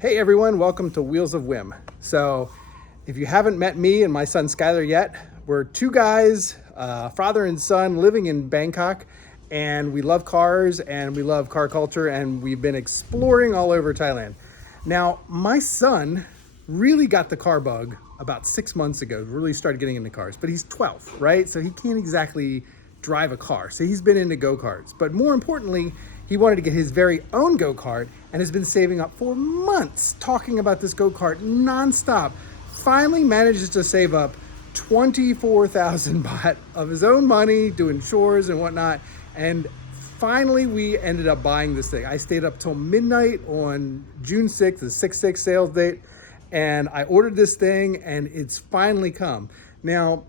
Hey everyone, welcome to Wheels of Whim. So if you haven't met me and my son Skyler yet, we're two guys, father and son living in Bangkok, and we love cars and we love car culture, and we've been exploring all over Thailand. Now, my son really got the car bug about 6 months ago, really started getting into cars, but he's 12, right? So he can't exactly drive a car. So he's been into go-karts, but more importantly, he wanted to get his very own go-kart and has been saving up for months talking about this go-kart nonstop. Finally manages to save up 24,000 baht of his own money, doing chores and whatnot. And finally we ended up buying this thing. I stayed up till midnight on June 6th, the 6/6 sales date. And I ordered this thing and it's finally come. Now,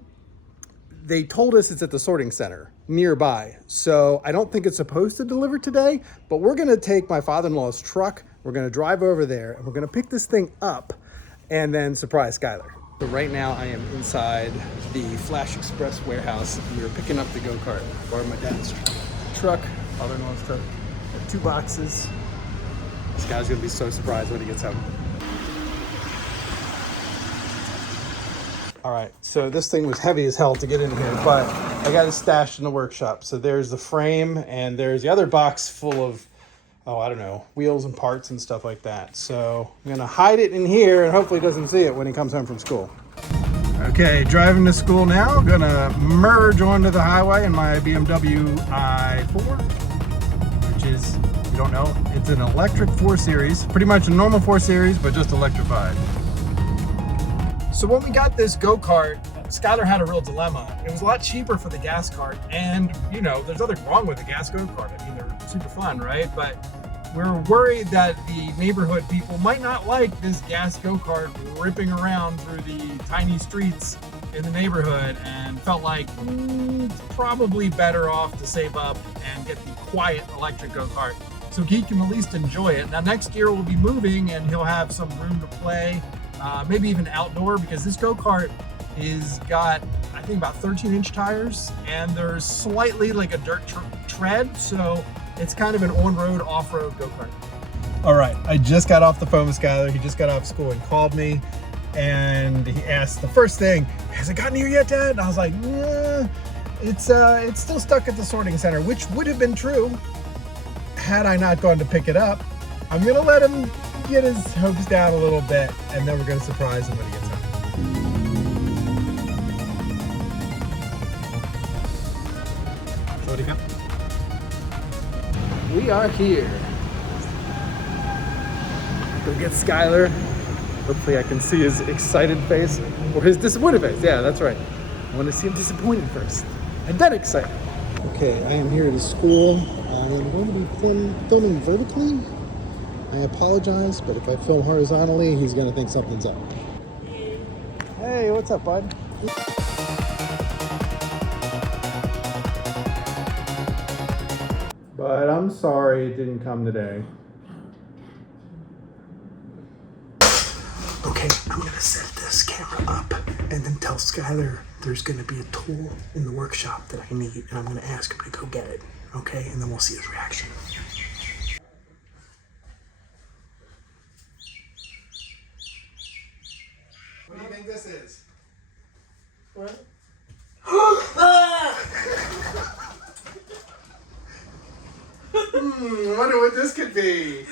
they told us it's at the sorting center nearby. So I don't think it's supposed to deliver today, but we're gonna take my father-in-law's truck. We're gonna drive over there and we're gonna pick this thing up and then surprise Skyler. So right now I am inside the Flash Express warehouse. We are picking up the go-kart. Borrowed my dad's truck, father-in-law's truck. Got 2 boxes. This guy's gonna be so surprised when he gets home. All right, so this thing was heavy as hell to get in here, but I got it stashed in the workshop. So there's the frame and there's the other box full of, I don't know, wheels and parts and stuff like that. So I'm gonna hide it in here and hopefully he doesn't see it when he comes home from school. Okay, driving to school now. Gonna merge onto the highway in my BMW i4, which is, if you don't know, it's an electric 4 Series. Pretty much a normal 4 Series, but just electrified. So when we got this go-kart, Skyler had a real dilemma. It was a lot cheaper for the gas kart, and you know, there's nothing wrong with a gas go-kart. I mean, they're super fun, right? But we're worried that the neighborhood people might not like this gas go-kart ripping around through the tiny streets in the neighborhood, and felt like it's probably better off to save up and get the quiet electric go-kart so he can at least enjoy it. Now next year we'll be moving and he'll have some room to play. Maybe even outdoor, because this go-kart is got, I think, about 13-inch tires, and there's slightly like a dirt tread, so it's kind of an on-road, off-road go-kart. All right, I just got off the phone with Skyler. He just got off school and called me, and he asked the first thing, "Has it gotten here yet, Dad?" And I was like, "Yeah, it's still stuck at the sorting center," which would have been true had I not gone to pick it up. I'm gonna let him get his hopes down a little bit, and then we're going to surprise him when he gets home. We are here. Go get Skyler. Hopefully I can see his excited face, or his disappointed face. Yeah, that's right. I want to see him disappointed first, and then excited. Okay, I am here at his school. I'm going to be filming vertically. I apologize, but if I film horizontally, he's gonna think something's up. Hey, what's up, bud? But I'm sorry it didn't come today. Okay, I'm gonna set this camera up and then tell Skyler there's gonna be a tool in the workshop that I need, and I'm gonna ask him to go get it, okay? And then we'll see his reaction. What do you think this is? What? I wonder what this could be.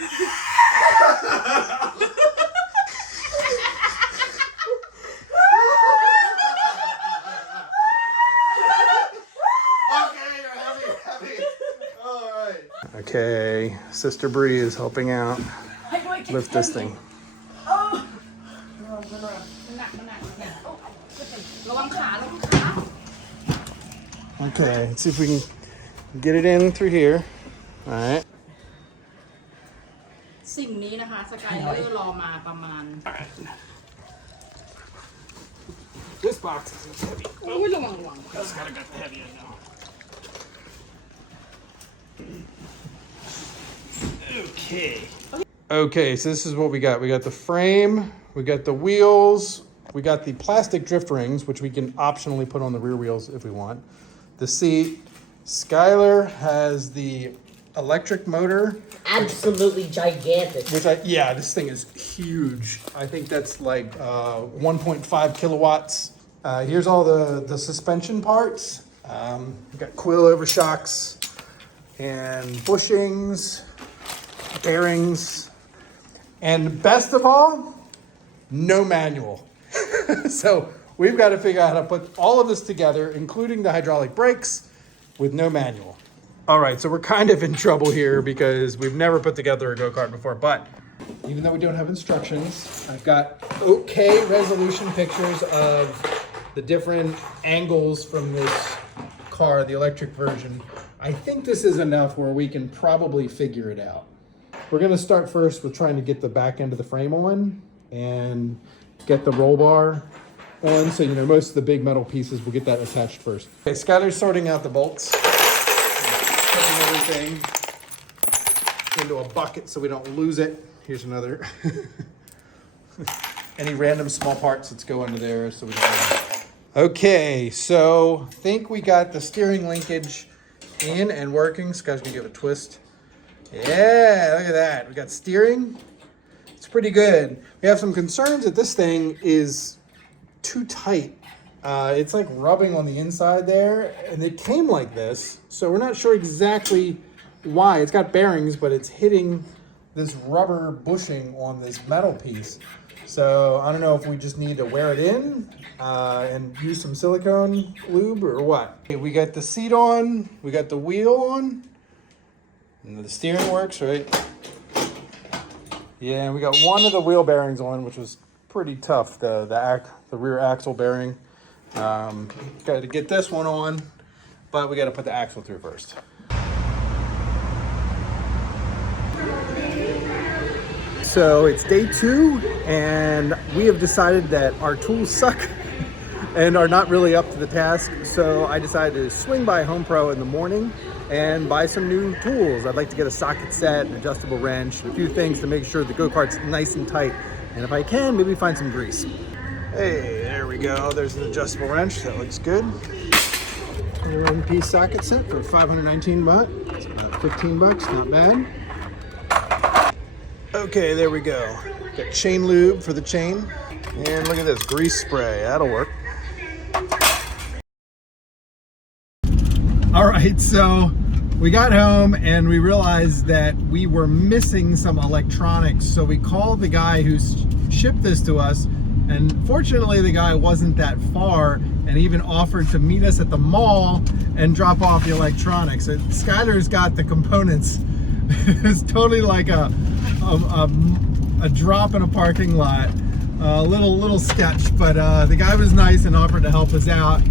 Okay, you're heavy. All right. Okay, Sister Bree is helping out. Lift this thing. Okay, let's see if we can get it in through here. All right. สิ่งนี้นะคะสกายเลอร์รอมาประมาณ All right. This box is heavy. โอ้ยระวัง That's gotta got the heavy end now. Okay. Okay, so this is what we got. We got the frame, we got the wheels, we got the plastic drift rings, which we can optionally put on the rear wheels if we want. The seat. Skyler has the electric motor. Absolutely gigantic. Which yeah, this thing is huge. I think that's like 1.5 kilowatts. Here's all the suspension parts. We've got coilover shocks and bushings, bearings, and best of all, no manual. So we've got to figure out how to put all of this together, including the hydraulic brakes, with no manual. All right, so we're kind of in trouble here because we've never put together a go-kart before, but even though we don't have instructions, I've got okay resolution pictures of the different angles from this car, the electric version. I think this is enough where we can probably figure it out. We're gonna start first with trying to get the back end of the frame on and get the roll bar on. So, you know, most of the big metal pieces, we'll get that attached first. Okay, Skyler's sorting out the bolts, putting everything into a bucket so we don't lose it. Here's another. Any random small parts, let's go into there so we don't lose it. Okay, so I think we got the steering linkage in and working. Sky's gonna give it a twist. Yeah, look at that. We got steering. It's pretty good. We have some concerns that this thing is too tight. It's like rubbing on the inside there, and it came like this, so we're not sure exactly why. It's got bearings, but it's hitting this rubber bushing on this metal piece. So I don't know if we just need to wear it in and use some silicone lube or what. Okay, we got the seat on, we got the wheel on, and the steering works, right? Yeah, and we got one of the wheel bearings on, which was pretty tough, the rear axle bearing. Got to get this one on, but we got to put the axle through first. So it's day 2, and we have decided that our tools suck and are not really up to the task. So I decided to swing by Home Pro in the morning and buy some new tools. I'd like to get a socket set, an adjustable wrench, a few things to make sure the go-kart's nice and tight. And if I can, maybe find some grease. Hey, there we go. There's an adjustable wrench. That looks good. 21-piece socket set for 519 baht. It's about 15 bucks, not bad. Okay, there we go. Got chain lube for the chain. And look at this, grease spray. That'll work. All right, so we got home and we realized that we were missing some electronics. So we called the guy who shipped this to us, and fortunately the guy wasn't that far and even offered to meet us at the mall and drop off the electronics. So Skyler's got the components. It's totally like a drop in a parking lot. A little sketch, but the guy was nice and offered to help us out.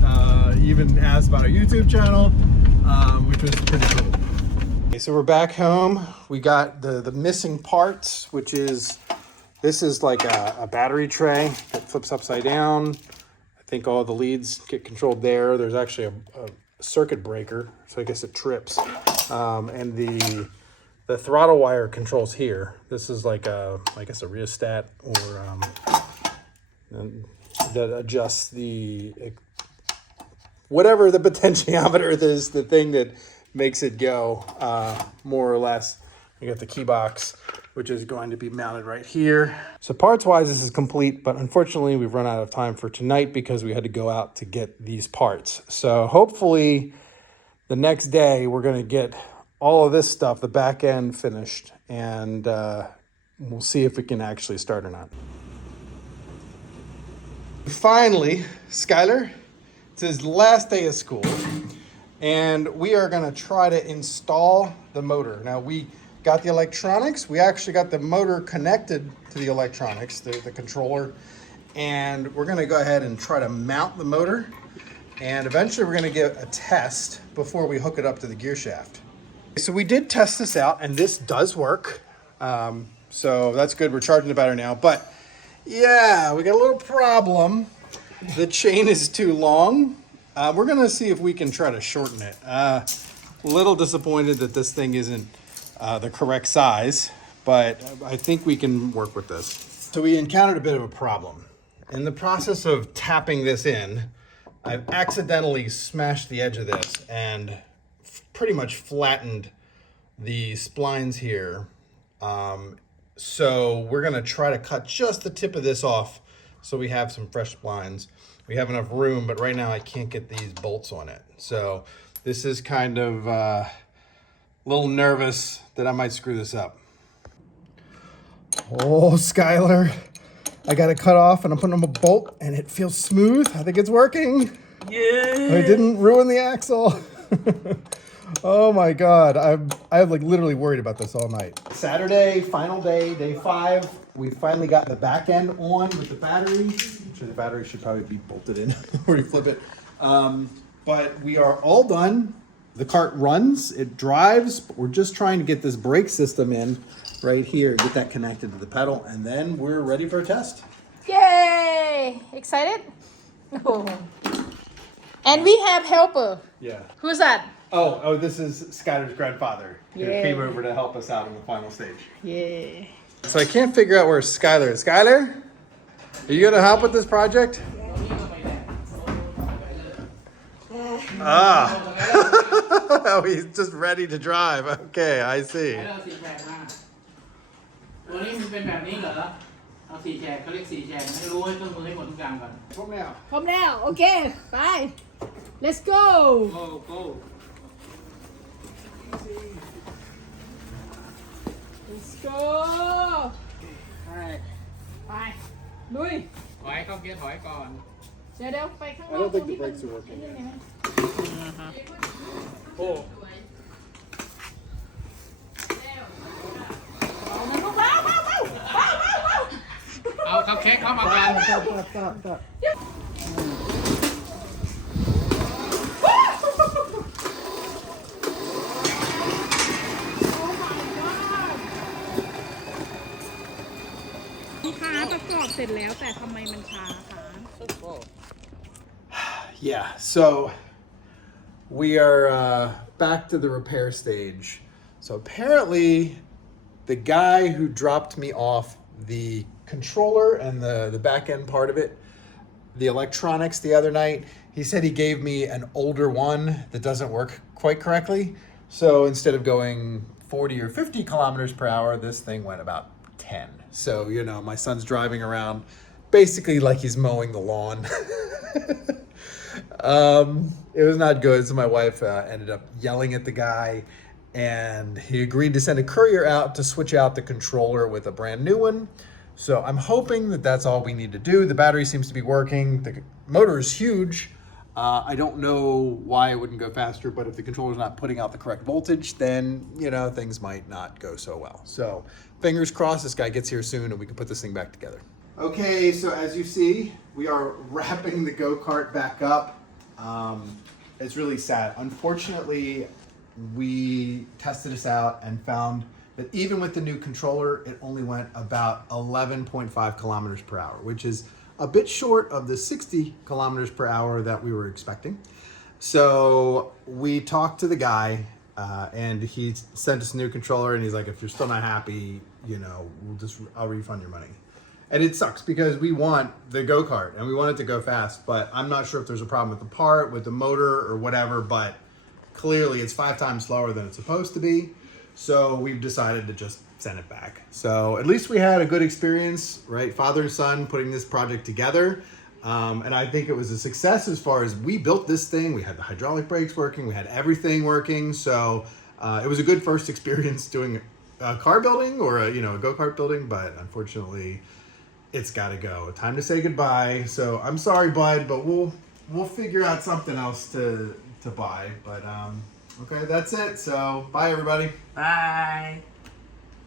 Even asked about our YouTube channel, which was pretty cool. Okay, so we're back home. We got the missing parts, which is, this is like a battery tray that flips upside down. I think all the leads get controlled there. There's actually a circuit breaker, so I guess it trips. And the throttle wire controls here. This is like I guess a rheostat, or that adjusts the, whatever the potentiometer is, the thing that makes it go, more or less. We got the key box, which is going to be mounted right here. So parts-wise, this is complete, but unfortunately we've run out of time for tonight because we had to go out to get these parts. So hopefully the next day we're gonna get all of this stuff, the back end, finished, and we'll see if we can actually start or not. Finally, Skyler, it's his last day of school, and we are gonna try to install the motor. Now, we got the electronics. We actually got the motor connected to the electronics, the controller, and we're gonna go ahead and try to mount the motor, and eventually we're gonna get a test before we hook it up to the gear shaft. So we did test this out, and this does work. So that's good. We're charging the battery now, but yeah, we got a little problem. The chain is too long. We're gonna see if we can try to shorten it. A little disappointed that this thing isn't the correct size, but I think we can work with this. So we encountered a bit of a problem. In the process of tapping this in, I've accidentally smashed the edge of this and pretty much flattened the splines here. So we're gonna try to cut just the tip of this off so we have some fresh splines. We have enough room, but right now I can't get these bolts on it. So this is kind of a little nervous that I might screw this up. Oh, Skyler, I got it cut off and I'm putting on a bolt and it feels smooth. I think it's working. Yeah. I didn't ruin the axle. Oh my God, I've like literally worried about this all night. Saturday, final day, day 5. We finally got the back end on with the battery. Actually, the battery should probably be bolted in before you flip it. But we are all done. The cart runs, it drives, but we're just trying to get this brake system in right here, get that connected to the pedal, and then we're ready for a test. Yay! Excited? Oh. And we have helper. Yeah. Who's that? Oh, this is Skyler's grandfather who Yeah. came over to help us out in the final stage. Yeah. So I can't figure out where Skyler is. Skyler, are you gonna help with this project? Oh, he's just ready to drive. Okay, I see. เอา4แฉกมาตัวนี้มันเป็นแบบนี้เหรอเอา4แฉกเขาเรียก4แฉกไม่รู้ให้เครื่องมือให้หมดทุกอย่างก่อน Come now. พร้อมแล้ว โอเค ไป let's go go go let's go ใช่ ไป ลุย ถอยเข้าเกียร์ถอยก่อน เดี๋ยวไปข้างน I อก don't think the ที่มัน brakes are working. โอ้ เอานะลูกว้าวว้าวว้าวว้าวว้าวว้าว เอาครับเช็คเข้ามากัน Stop. ลูกค้าประกอบเสร็จแล้วแต่ทำไมมันช้าคะ Yeah, so we are back to the repair stage. So apparently the guy who dropped me off the controller and the back end part of it, the electronics the other night, he said he gave me an older one that doesn't work quite correctly. So instead of going 40 or 50 kilometers per hour, this thing went about 10. So, you know, my son's driving around basically like he's mowing the lawn. It was not good. So my wife ended up yelling at the guy, and he agreed to send a courier out to switch out the controller with a brand new one. So I'm hoping that that's all we need to do. The battery seems to be working. The motor is huge. I don't know why it wouldn't go faster, but if the controller's not putting out the correct voltage, then, you know, things might not go so well. So fingers crossed this guy gets here soon and we can put this thing back together. Okay, so as you see, we are wrapping the go-kart back up. It's really sad. Unfortunately, we tested this out and found that even with the new controller, it only went about 11.5 kilometers per hour, which is a bit short of the 60 kilometers per hour that we were expecting. So we talked to the guy, and he sent us a new controller, and he's like, if you're still not happy, you know, I'll refund your money. And it sucks because we want the go-kart and we want it to go fast, but I'm not sure if there's a problem with the part, with the motor or whatever, but clearly it's 5 times slower than it's supposed to be. So we've decided to just send it back. So at least we had a good experience, right? Father and son putting this project together. And I think it was a success as far as we built this thing. We had the hydraulic brakes working. We had everything working. So it was a good first experience doing a car building or a go-kart building, but unfortunately it's got to go. Time to say goodbye. So I'm sorry, bud, but we'll figure out something else to buy. But okay, that's it. So bye, everybody. Bye.